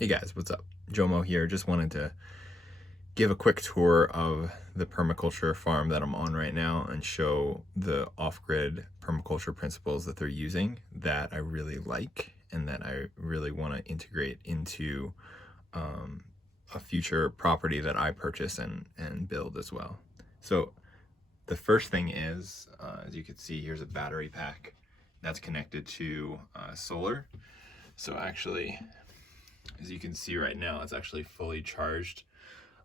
Hey guys, what's up? Jomo here. Just wanted to give a quick tour of the permaculture farm that I'm on right now and show the off-grid permaculture principles that they're using that I really like and that I really want to integrate into a future property that I purchase and build as well. So the first thing is, as you can see, here's a battery pack that's connected to solar. So actually, as you can see right now, it's actually fully charged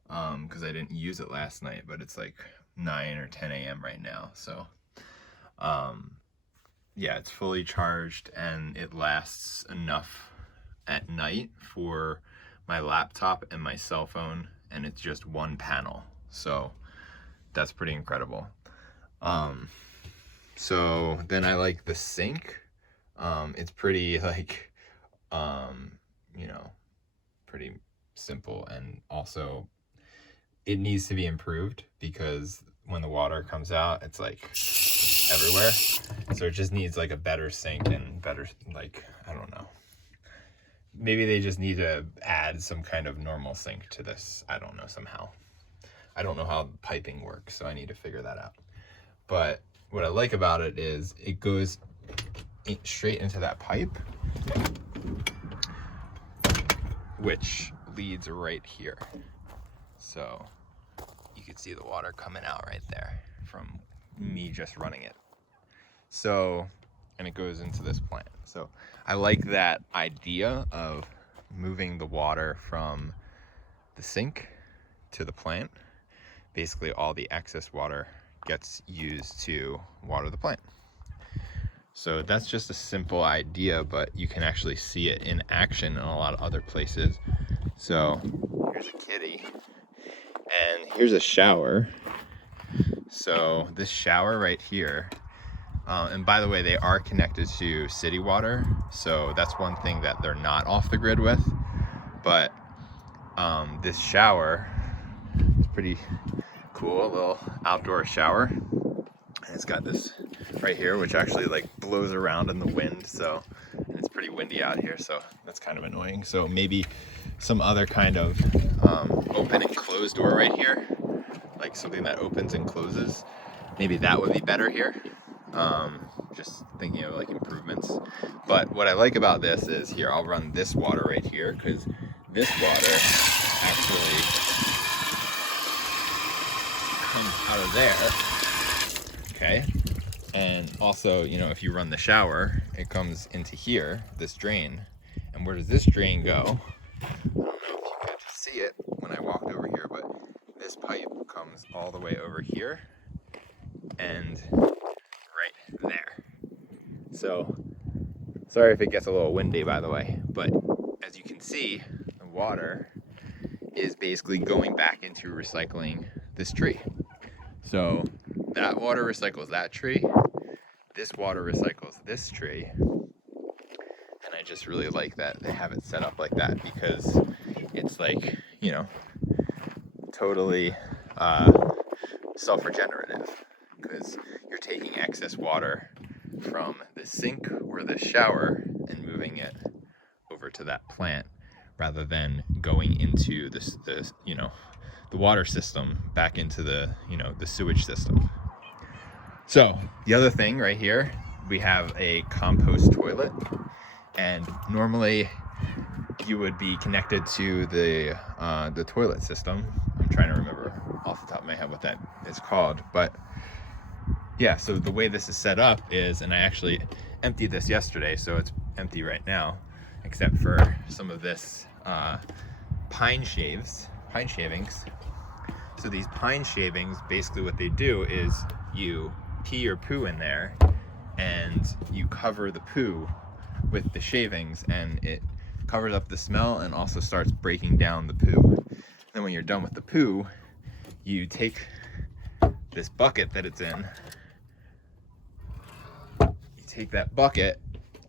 because I didn't use it last night, but it's like 9 or 10 a.m. right now. So yeah, it's fully charged and it lasts enough at night for my laptop and my cell phone, and it's just one panel. So that's pretty incredible. So then I like the sink. It's pretty like, you know, pretty simple, and also it needs to be improved because when the water comes out, it's like everywhere. So it just needs like a better sink and better, like, I don't know. Maybe they just need to add some kind of normal sink to this. I don't know, somehow. I don't know how piping works, so I need to figure that out. But what I like about it is it goes straight into that pipe, which leads right here. So you can see the water coming out right there from me just running it. So, and it goes into this plant. So I like that idea of moving the water from the sink to the plant. Basically all the excess water gets used to water the plant. So that's just a simple idea, but you can actually see it in action in a lot of other places. So here's a kitty, and here's a shower. So this shower right here, and by the way, they are connected to city water, so that's one thing that they're not off the grid with. But this shower is pretty cool, a little outdoor shower. And it's got this right here, which actually like blows around in the wind. So, and it's pretty windy out here, so that's kind of annoying. So maybe some other kind of open and close door right here, like something that opens and closes. Maybe that would be better here. Just thinking of like improvements. But what I like about this is, here, I'll run this water right here, because this water actually comes out of there. Okay. And also, you know, if you run the shower, it comes into here, this drain. And where does this drain go? I don't know if you could see it when I walked over here, but this pipe comes all the way over here and right there. So, sorry if it gets a little windy, by the way, but as you can see, the water is basically going back into recycling this tree. So that water recycles that tree, this water recycles this tree, and I just really like that they have it set up like that, because it's like, you know, totally self-regenerative, because you're taking excess water from the sink or the shower and moving it over to that plant, rather than going into this you know, the water system back into the, you know, the sewage system. So the other thing right here, we have a compost toilet, and normally you would be connected to the toilet system. I'm trying to remember off the top of my head what that is called, but yeah, so the way this is set up is, and I actually emptied this yesterday, so it's empty right now, except for some of this pine shavings. So these pine shavings, basically what they do is you pee your poo in there and you cover the poo with the shavings, and it covers up the smell and also starts breaking down the poo. Then when you're done with the poo, you take this bucket that it's in, you take that bucket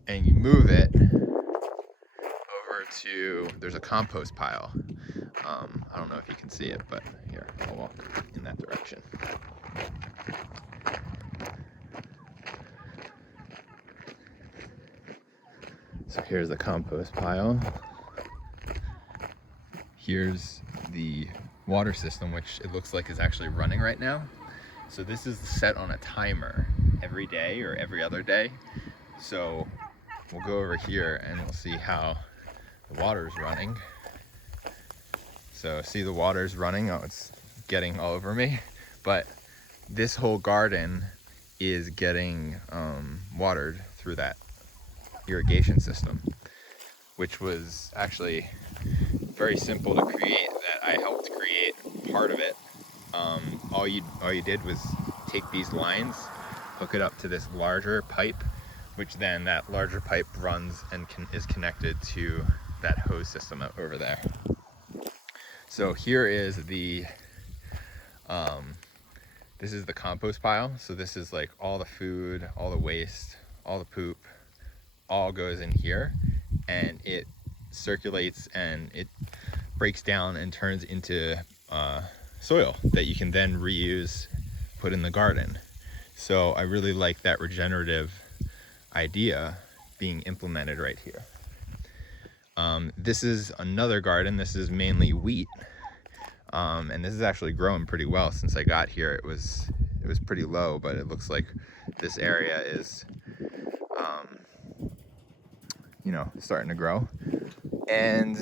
and you move it over to, there's a compost pile. I don't know if you can see it, but here, I'll walk in that direction. So here's the compost pile. here's the water system, which it looks like is actually running right now. So this is set on a timer every day or every other day. So we'll go over here and we'll see how the water is running. So see, the water's running. Oh, it's getting all over me. But this whole garden is getting watered through that irrigation system, which was actually very simple to create. That I helped create part of it. All you did was take these lines, hook it up to this larger pipe, which then that larger pipe runs and is connected to that hose system over there. So here is the this is the compost pile. So this is like all the food, all the waste, all the poop, all goes in here, and it circulates and it breaks down and turns into soil that you can then reuse, put in the garden. So I really like that regenerative idea being implemented right here. This is another garden. This is mainly wheat, and this is actually growing pretty well. Since I got here, it was pretty low, but it looks like this area is starting to grow. And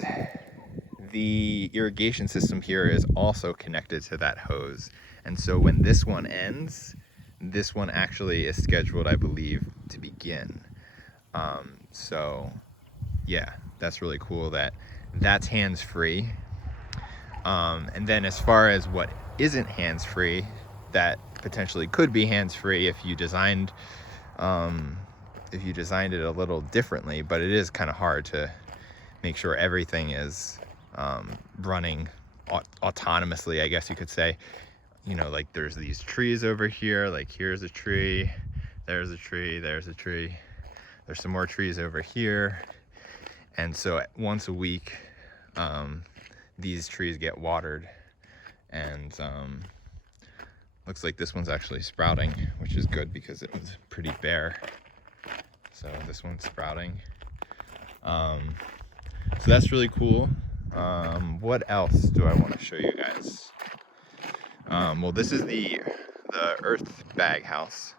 the irrigation system here is also connected to that hose. And so when this one ends, this one actually is scheduled, I believe, to begin. So yeah, that's really cool that that's hands-free. And then as far as what isn't hands-free, that potentially could be hands-free if you designed it a little differently, but it is kind of hard to make sure everything is running autonomously, I guess you could say. Like there's these trees over here, like here's a tree, there's a tree, there's a tree, there's some more trees over here. And so once a week, these trees get watered, and looks like this one's actually sprouting, which is good because it was pretty bare. So this one's sprouting. So that's really cool. What else do I want to show you guys? Well, this is the earth bag house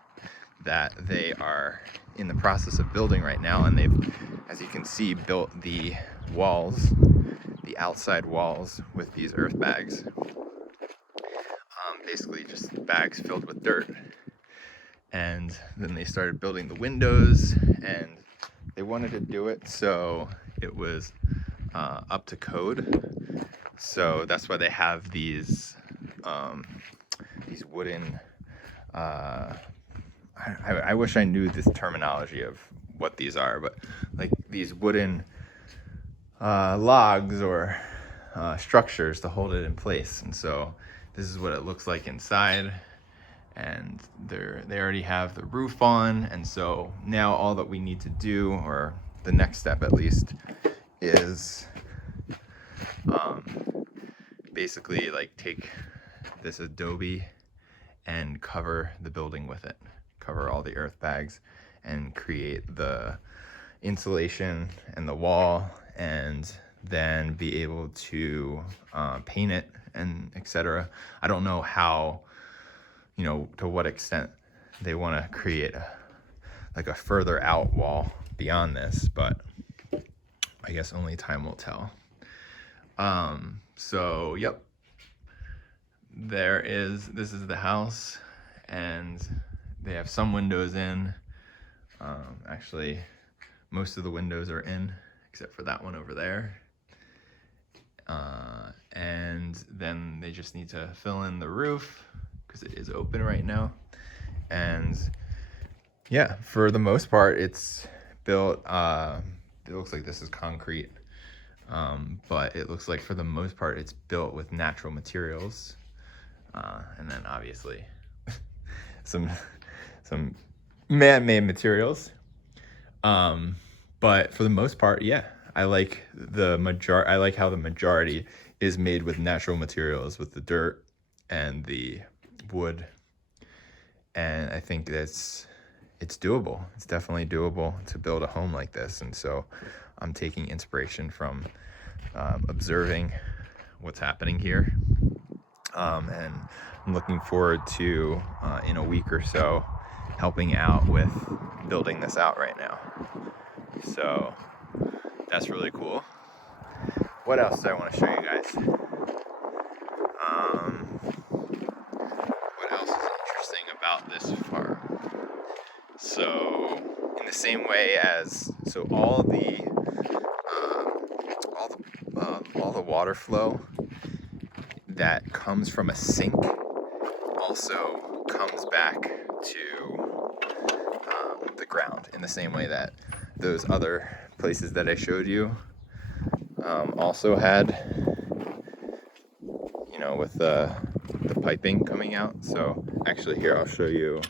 that they are in the process of building right now, and they've, as you can see, built the walls, the outside walls, with these earth bags. Basically just bags filled with dirt. And then they started building the windows, and they wanted to do it so it was up to code. So that's why they have these wooden, I wish I knew this terminology of what these are, but like these wooden logs or structures to hold it in place. And so this is what it looks like inside, and they already have the roof on. And so now all that we need to do, or the next step at least, is basically like take this adobe and cover the building with it, cover all the earth bags, and create the insulation and the wall, and then be able to paint it and etc. I don't know how, to what extent they want to create a further out wall beyond this, but I guess only time will tell. So yep, this is the house, and they have some windows in. Actually, most of the windows are in, except for that one over there. And then they just need to fill in the roof because it is open right now. And yeah, for the most part, it's built, it looks like this is concrete, but it looks like for the most part it's built with natural materials, and then obviously some man-made materials, but for the most part, yeah, I like how the majority is made with natural materials, with the dirt and the wood. And I think it's doable. It's definitely doable to build a home like this. And so I'm taking inspiration from observing what's happening here. And I'm looking forward to, in a week or so, helping out with building this out right now. So that's really cool. What else do I want to show you guys? What else is interesting about this farm? So in the same way as, so all the water flow that comes from a sink also comes back to the ground, in the same way that those other places that I showed you also had, you know, with the piping coming out. So actually here, I'll show you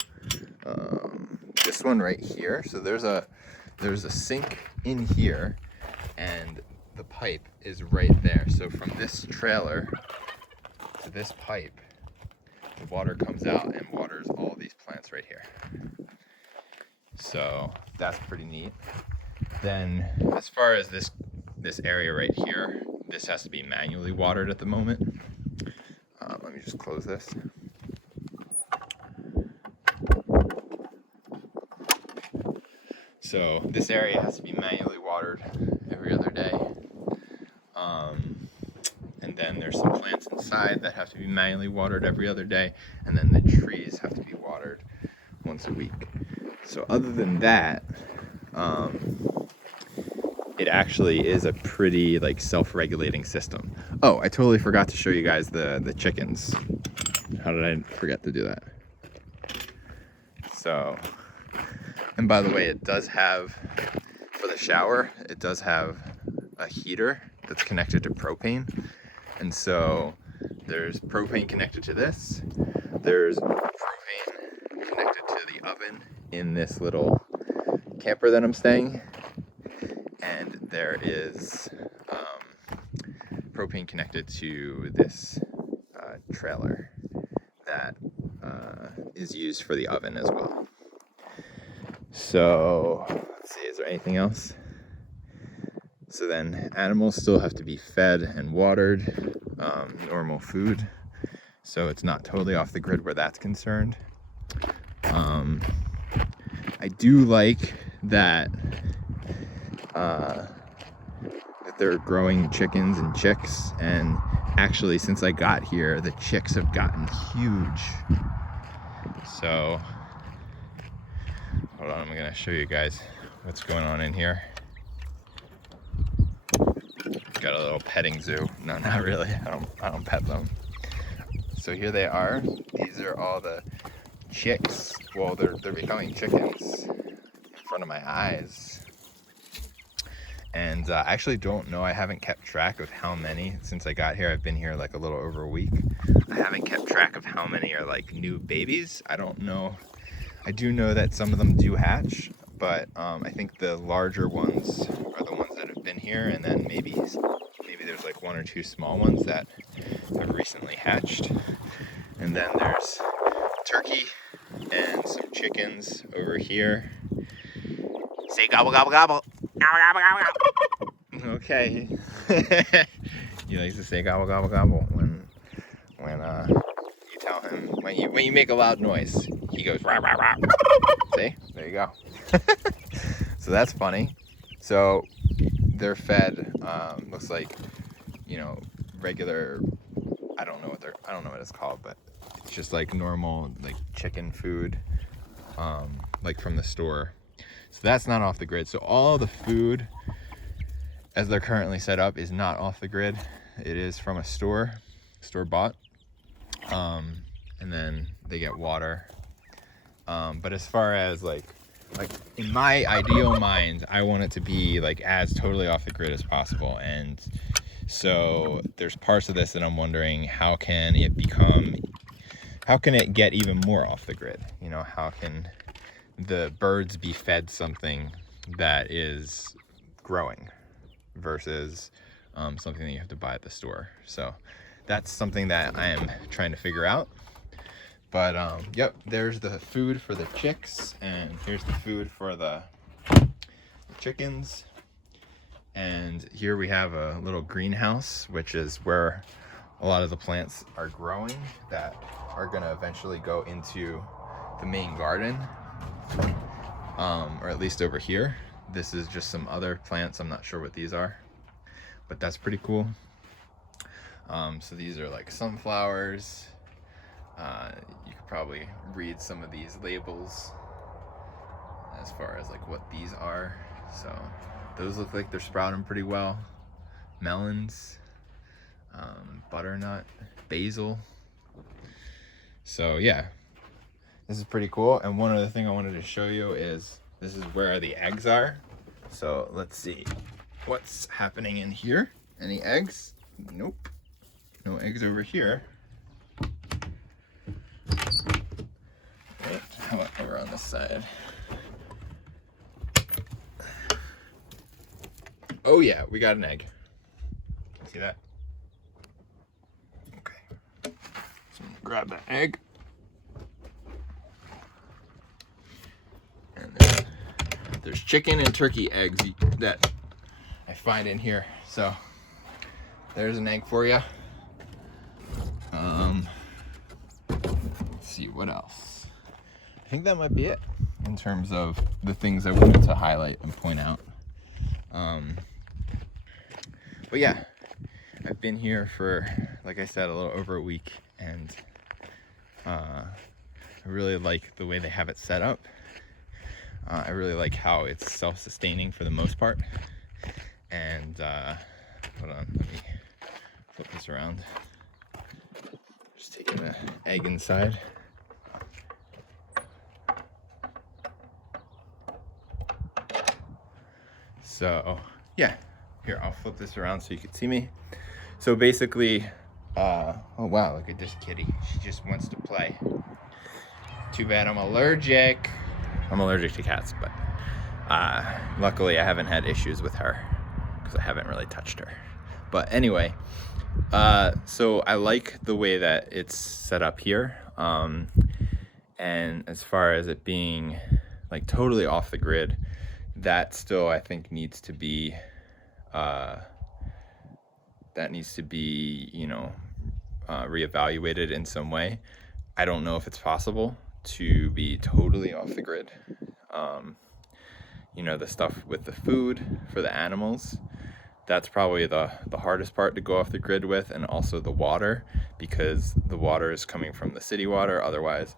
this one right here. So there's a sink in here, and the pipe is right there. So from this trailer to this pipe, the water comes out and waters all these plants right here. So that's pretty neat. Then as far as this area right here, this has to be manually watered at the moment. Let me just close this. So this area has to be manually watered every other day. And then there's some plants inside that have to be manually watered every other day. And then the trees have to be watered once a week. So other than that, it actually is a pretty like self-regulating system. Oh, I totally forgot to show you guys the chickens. How did I forget to do that? So, and by the way, it does have, for the shower, it does have a heater that's connected to propane. And so there's propane connected to this. There's propane connected to the oven in this little camper that I'm staying. And there is propane connected to this trailer that is used for the oven as well. So let's see, is there anything else? So then animals still have to be fed and watered, normal food. So it's not totally off the grid where that's concerned. I do like that they're growing chickens and chicks, and actually since I got here, the chicks have gotten huge. So hold on, I'm gonna show you guys what's going on in here. Got a little petting zoo. No, not really. I don't pet them. So here they are. These are all the chicks. Well, they're becoming chickens in front of my eyes. And I actually don't know. I haven't kept track of how many since I got here. I've been here like a little over a week. I haven't kept track of how many are like new babies. I don't know. I do know that some of them do hatch, but I think the larger ones are the ones that have been here, and then maybe there's like one or two small ones that have recently hatched. And then there's turkey and some chickens over here. Say gobble gobble gobble. Gobble gobble gobble gobble. Okay. He likes to say gobble gobble gobble when you tell him, when you make a loud noise, he goes rah rah rah. See? There you go. So that's funny. So they're fed looks like, you know, regular, I don't know what it's called, but it's just like normal like chicken food, like from the store. So that's not off the grid. So all the food as they're currently set up is not off the grid. It is from a store bought. And then they get water. But as far as like in my ideal mind, I want it to be like as totally off the grid as possible. And so there's parts of this that I'm wondering, how can it get even more off the grid? You know, how can the birds be fed something that is growing versus something that you have to buy at the store? So that's something that I am trying to figure out. But yep, there's the food for the chicks, and here's the food for the chickens. And here we have a little greenhouse, which is where a lot of the plants are growing that are gonna eventually go into the main garden, or at least over here. This is just some other plants. I'm not sure what these are, but that's pretty cool. So these are like sunflowers. You could probably read some of these labels as far as like what these are. So those look like they're sprouting pretty well. Melons, butternut, basil. So yeah, this is pretty cool. And one other thing I wanted to show you is this is where the eggs are. So let's see what's happening in here. Any eggs? Nope. No eggs over here. Right, how about over on this side? Oh yeah, we got an egg. See that? Okay. So I'm gonna grab that egg. And there's chicken and turkey eggs that I find in here. So there's an egg for you. Let's see what else. I think that might be it in terms of the things I wanted to highlight and point out. But yeah, I've been here for, like I said, a little over a week, and I really like the way they have it set up. I really like how it's self-sustaining for the most part. And hold on, let me flip this around. Just taking the egg inside. So yeah, here, I'll flip this around so you can see me. So basically, oh wow, look at this kitty. She just wants to play. Too bad I'm allergic. I'm allergic to cats, but luckily I haven't had issues with her because I haven't really touched her. But anyway, so I like the way that it's set up here. And as far as it being like totally off the grid, that still I think needs to be you know, reevaluated in some way. I don't know if it's possible to be totally off the grid. You know, the stuff with the food for the animals, that's probably the hardest part to go off the grid with, and also the water, because the water is coming from the city water. Otherwise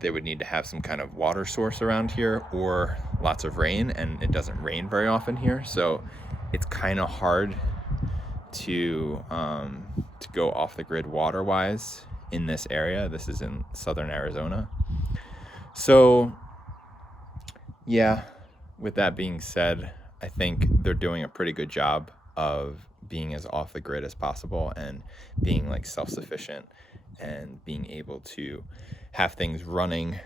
they would need to have some kind of water source around here, or lots of rain, and it doesn't rain very often here, so it's kind of hard to go off the grid water wise in this area. This is in southern Arizona. So yeah, with that being said, I think they're doing a pretty good job of being as off the grid as possible and being like self-sufficient and being able to have things running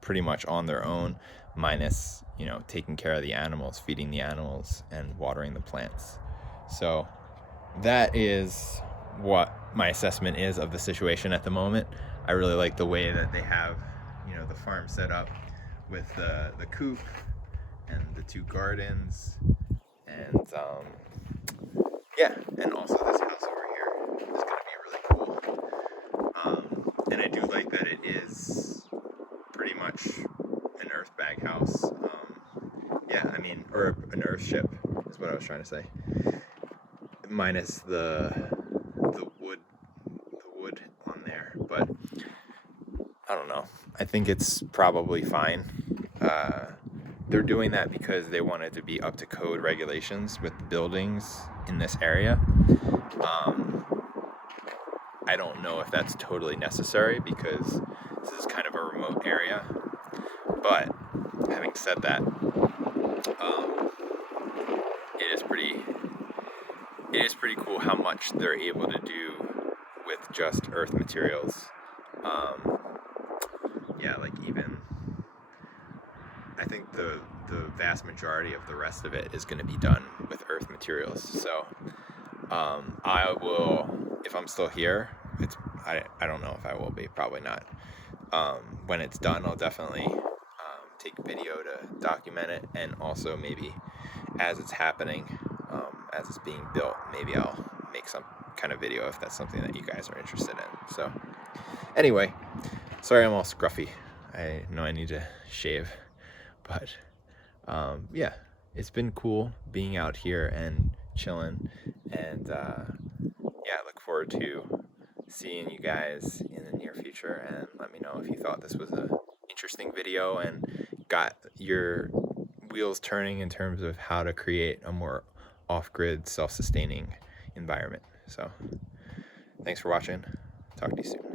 pretty much on their own, minus, you know, taking care of the animals, feeding the animals, and watering the plants. So that is what my assessment is of the situation at the moment. I really like the way that they have, you know, the farm set up with the coop and the two gardens, and yeah, and also this house over here is going to be really cool. And I do like that it is pretty much an earth bag house. Yeah, I mean, or an earth ship is what I was trying to say, minus the wood on there. But I don't know, I think it's probably fine. They're doing that because they wanted to be up to code regulations with the buildings in this area. I don't know if that's totally necessary because this is kind of a remote area. But having said that, it is pretty cool how much they're able to do with just earth materials. Yeah, like even I think the vast majority of the rest of it is going to be done with earth materials. So I will, if I'm still here, I don't know if I will be, probably not. When it's done, I'll definitely take video to document it, and also maybe as it's happening, as it's being built. Maybe I'll make some kind of video if that's something that you guys are interested in. So anyway, sorry I'm all scruffy. I know I need to shave, but yeah, it's been cool being out here and chilling, and yeah, I look forward to seeing you guys in the near future, and let me know if you thought this was a interesting video and got your wheels turning in terms of how to create a more off-grid, self-sustaining environment. So thanks for watching. Talk to you soon.